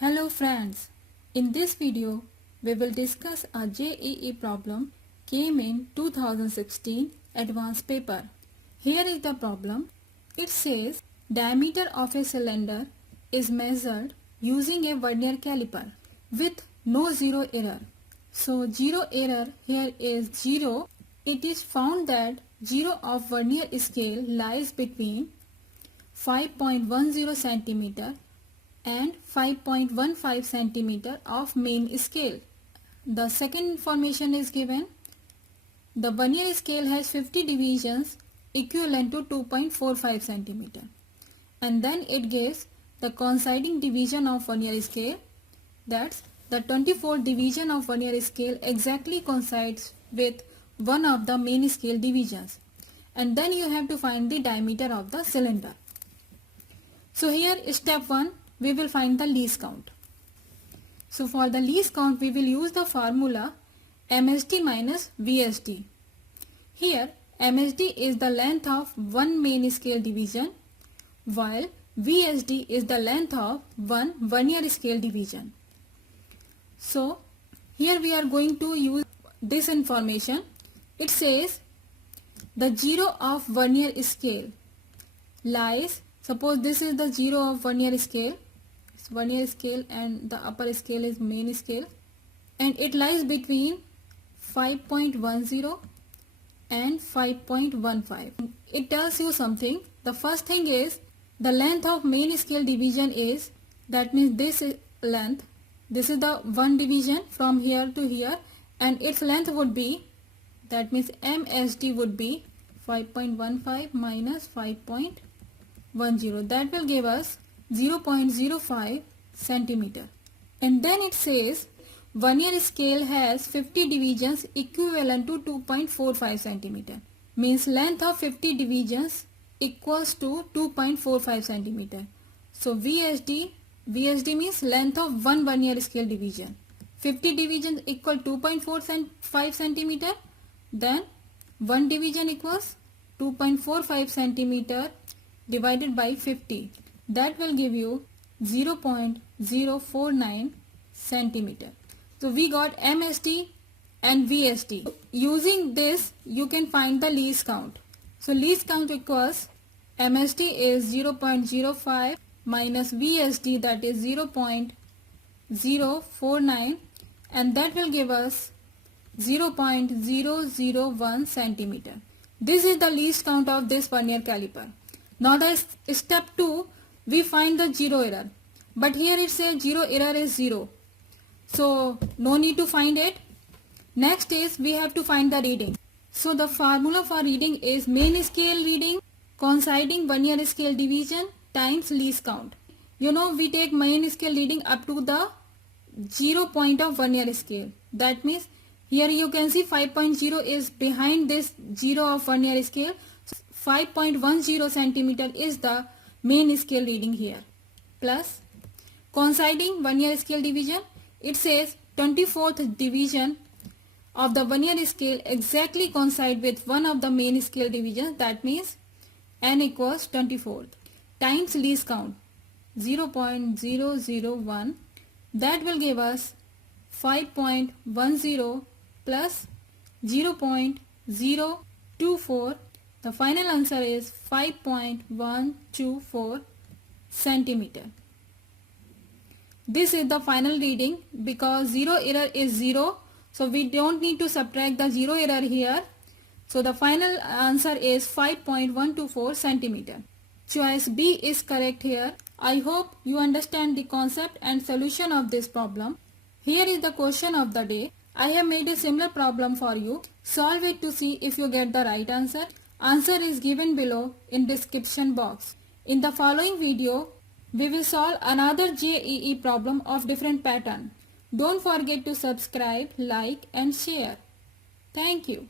Hello friends, in this video we will discuss a JEE problem came in 2016 advanced paper. Here is the problem. It says diameter of a cylinder is measured using a vernier caliper with no zero error. So zero error here is 0. It is found that 0 of vernier scale lies between 5.10 centimeter and 5.15 centimeter of main scale. The second information is given. The vernier scale has 50 divisions equivalent to 2.45 centimeter. And then it gives the coinciding division of vernier scale. That's the 24th division of vernier scale exactly coincides with one of the main scale divisions. And then you have to find the diameter of the cylinder. So here step 1. We will find the least count. So for the least count we will use the formula MSD minus VSD. Here MSD is the length of one main scale division while VSD is the length of one vernier scale division. So here we are going to use this information. It says the 0 of vernier scale lies, suppose this is the 0 of vernier scale and the upper scale is main scale, and it lies between 5.10 and 5.15. It tells you something. The first thing is the length of main scale division is, that means this is length, this is the one division from here to here, and its length would be, that means MSD would be 5.15 minus 5.10. That will give us 0.05 centimeter. And then it says vernier scale has 50 divisions equivalent to 2.45 centimeter. Means length of 50 divisions equals to 2.45 centimeter. So VSD means length of one vernier scale division. 50 divisions equal 2.45 centimeter. Then one division equals 2.45 centimeter divided by 50. That will give you 0.049 centimeter. So we got MSD and VSD. Using this you can find the least count. So least count equals MSD is 0.05 minus VSD, that is 0.049, and that will give us 0.001 centimeter. This is the least count of this vernier caliper. Now the step 2, we find the zero error, but here it says zero error is 0, so no need to find it. Next is we have to find the reading. So the formula for reading is main scale reading coinciding vernier scale division times least count. You know, we take main scale reading up to the 0 point of vernier scale. That means here you can see 5.0 is behind this 0 of vernier scale. 5.10 centimeter is the main scale reading here, plus coinciding vernier scale division. It says 24th division of the vernier scale exactly coincide with one of the main scale divisions. That means n equals 24th times least count 0.001. That will give us 5.10 plus 0.024. The final answer is 5.124 centimeter. This is the final reading. Because zero error is 0, so we don't need to subtract the zero error here. So the final answer is 5.124 centimeter. Choice B is correct here. I hope you understand the concept and solution of this problem. Here is the question of the day. I have made a similar problem for you. Solve it to see if you get the right answer. Answer is given below in description box. In the following video, we will solve another JEE problem of different pattern. Don't forget to subscribe, like and share. Thank you.